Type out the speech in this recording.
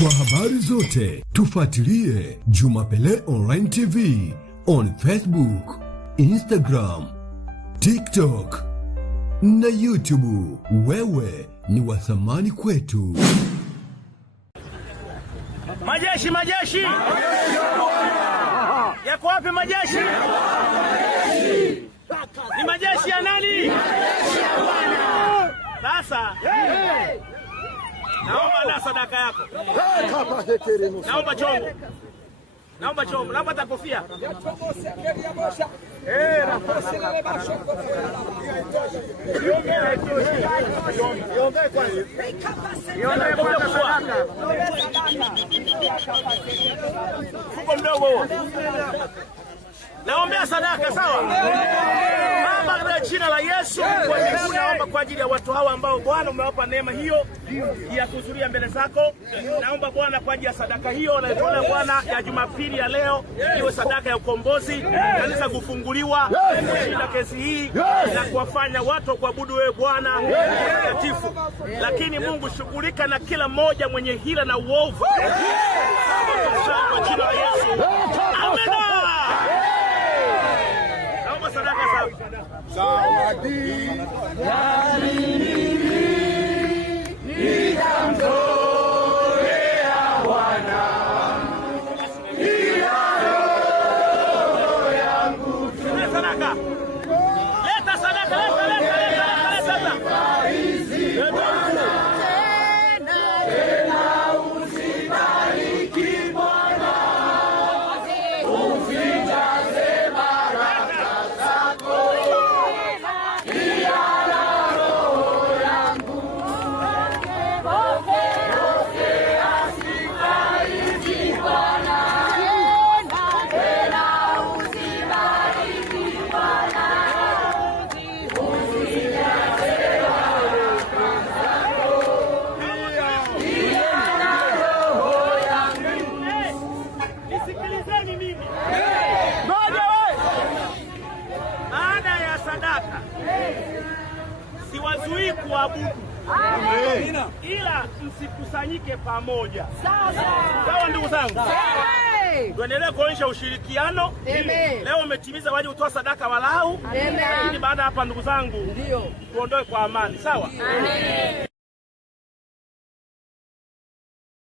Kwa habari zote tufuatilie Jumapele Online TV on Facebook, Instagram, TikTok na YouTube. Wewe ni wa thamani kwetu. Majeshi, majeshi! Yako wapi majeshi? Ni majeshi ya nani? Majeshi ya Bwana. Sasa naomba na sadaka yako. Naomba chombo. Naomba chombo. Naomba hata kofia. Fuko mdogo huo. Naombea sadaka, sawa? Baba, katika jina la Yesu, naomba kwa ajili ya watu hawa ambao Bwana umewapa neema hiyo ya kuhudhuria mbele zako. Naomba Bwana kwa ajili ya sadaka hiyo naitolea Bwana ya Jumapili ya leo, iwe sadaka ya ukombozi, kanisa kufunguliwa, kushinda kesi hii na kuwafanya watu kuabudu wewe Bwana mtakatifu. Lakini Mungu, shughulika na kila mmoja mwenye hila na uovu. Kwa jina la Yesu. Amen. Zawadi nitamtolea Bwana, ila roho yangu tu. Leta sadaka, leta sadaka. Tena usibariki Bwana, usijaze baraka zako. Nisikilizeni mimi. Baada ya sadaka siwazuii kuabudu, ila msikusanyike pamoja. Sawa ndugu zangu? Tuendelee kuonyesha ushirikiano. Leo umetimiza wajibu kutoa sadaka walau. Lakini baada hapa ndugu zangu, tuondoe kwa amani. Sawa?